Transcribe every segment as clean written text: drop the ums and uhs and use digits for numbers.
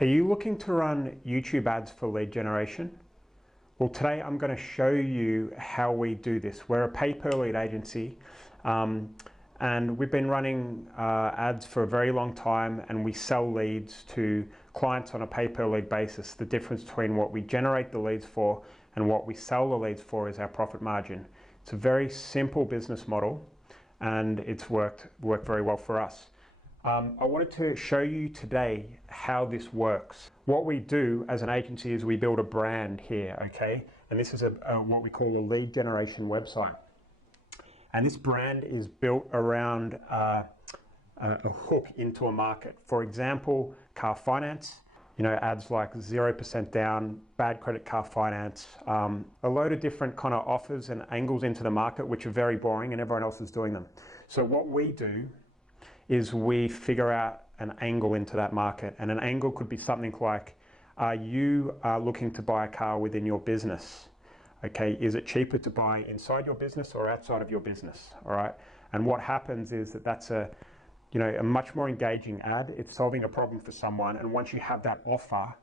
Are you looking to run YouTube ads for lead generation? Well, today I'm going to show you how we do this. We're a pay-per-lead agency and we've been running ads for a very long time, and we sell leads to clients on a pay-per-lead basis. The difference between what we generate the leads for and what we sell the leads for is our profit margin. It's a very simple business model and it's worked very well for us. I wanted to show you today how this works. What we do as an agency is we build a brand here, okay? And this is what we call a lead generation website. And this brand is built around a hook into a market. For example, car finance, you know, ads like 0% down, bad credit car finance, a load of different kind of offers and angles into the market, which are very boring and everyone else is doing them. So what we do is we figure out an angle into that market. And an angle could be something like, are you looking to buy a car within your business? Okay, is it cheaper to buy inside your business or outside of your business? All right, and what happens is that that's a much more engaging ad. It's solving a problem for someone, and once you have that offer,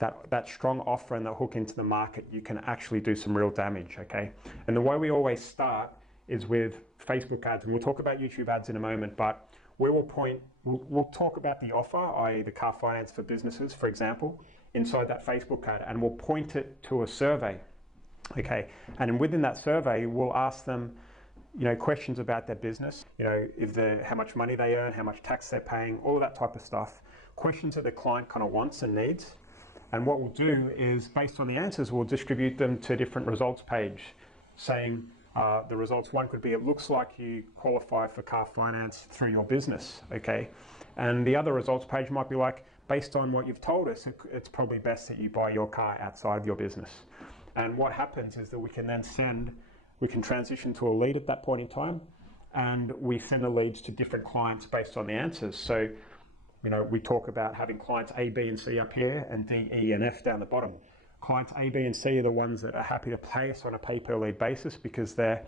that strong offer and that hook into the market, you can actually do some real damage, okay? And the way we always start is with Facebook ads, and we'll talk about YouTube ads in a moment, but we'll talk about the offer, i.e. the car finance for businesses, for example, inside that Facebook ad, and we'll point it to a survey, okay? And within that survey, we'll ask them, you know, questions about their business, you know, how much money they earn, how much tax they're paying, all that type of stuff. Questions that the client kind of wants and needs. And what we'll do is, based on the answers, we'll distribute them to different results page, saying, the results one could be, it looks like you qualify for car finance through your business, okay? And the other results page might be like, based on what you've told us, it's probably best that you buy your car outside of your business. And what happens is that we can then we can transition to a lead at that point in time, and we send the leads to different clients based on the answers. So, you know, we talk about having clients A, B, and C up here, and D, E, and F down the bottom. Clients A, B, and C are the ones that are happy to pay us on a pay-per-lead basis because they're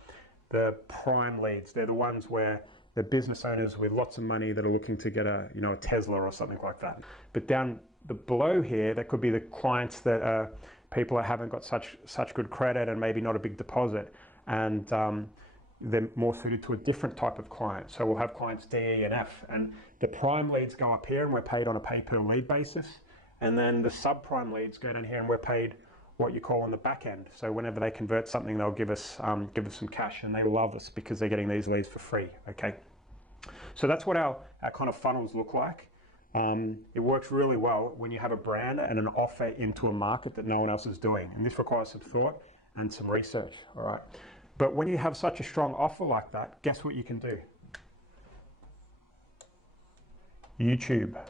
the prime leads. They're the ones where they're business owners with lots of money that are looking to get a Tesla or something like that. But down below here, that could be the clients that are people that haven't got such good credit and maybe not a big deposit, and they're more suited to a different type of client. So we'll have clients D, E, and F, and the prime leads go up here and we're paid on a pay-per-lead basis. And then the subprime leads go down here and we're paid what you call on the back end. So whenever they convert something, they'll give us some cash, and they love us because they're getting these leads for free, okay? So that's what our kind of funnels look like. It works really well when you have a brand and an offer into a market that no one else is doing. And this requires some thought and some research, all right? But when you have such a strong offer like that, guess what you can do? YouTube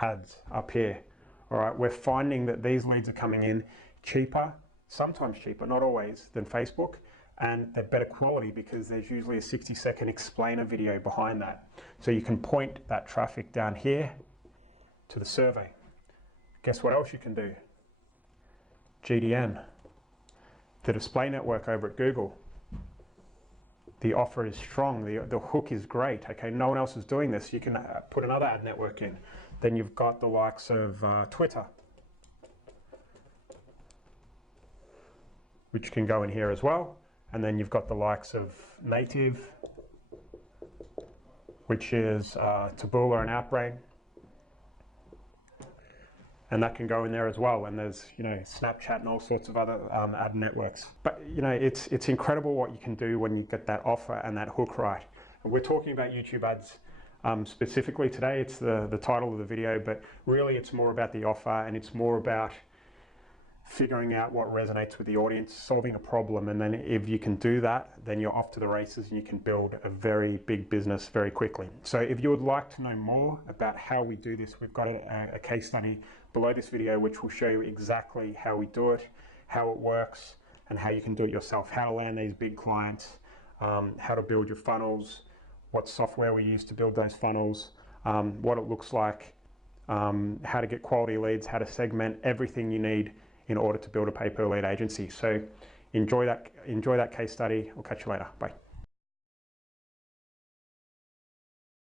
ads up here. All right, we're finding that these leads are coming in cheaper, sometimes cheaper, not always, than Facebook, and they're better quality because there's usually a 60-second explainer video behind that. So you can point that traffic down here to the survey. Guess what else you can do? GDN, the display network over at Google. The offer is strong, the hook is great, okay? No one else is doing this. You can put another ad network in. Then you've got the likes of Twitter, which can go in here as well. And then you've got the likes of Native, which is Taboola and Outbrain. And that can go in there as well. And there's, you know, Snapchat and all sorts of other ad networks. But, you know, it's incredible what you can do when you get that offer and that hook right. And we're talking about YouTube ads specifically today. It's the title of the video, but really it's more about the offer, and it's more about figuring out what resonates with the audience, solving a problem, and then if you can do that, then you're off to the races and you can build a very big business very quickly. So if you would like to know more about how we do this, we've got a case study below this video which will show you exactly how we do it, how it works, and how you can do it yourself, how to land these big clients, how to build your funnels, what software we use to build those funnels, what it looks like, how to get quality leads, how to segment, everything you need in order to build a pay-per-lead agency. So enjoy that case study. I'll catch you later. Bye.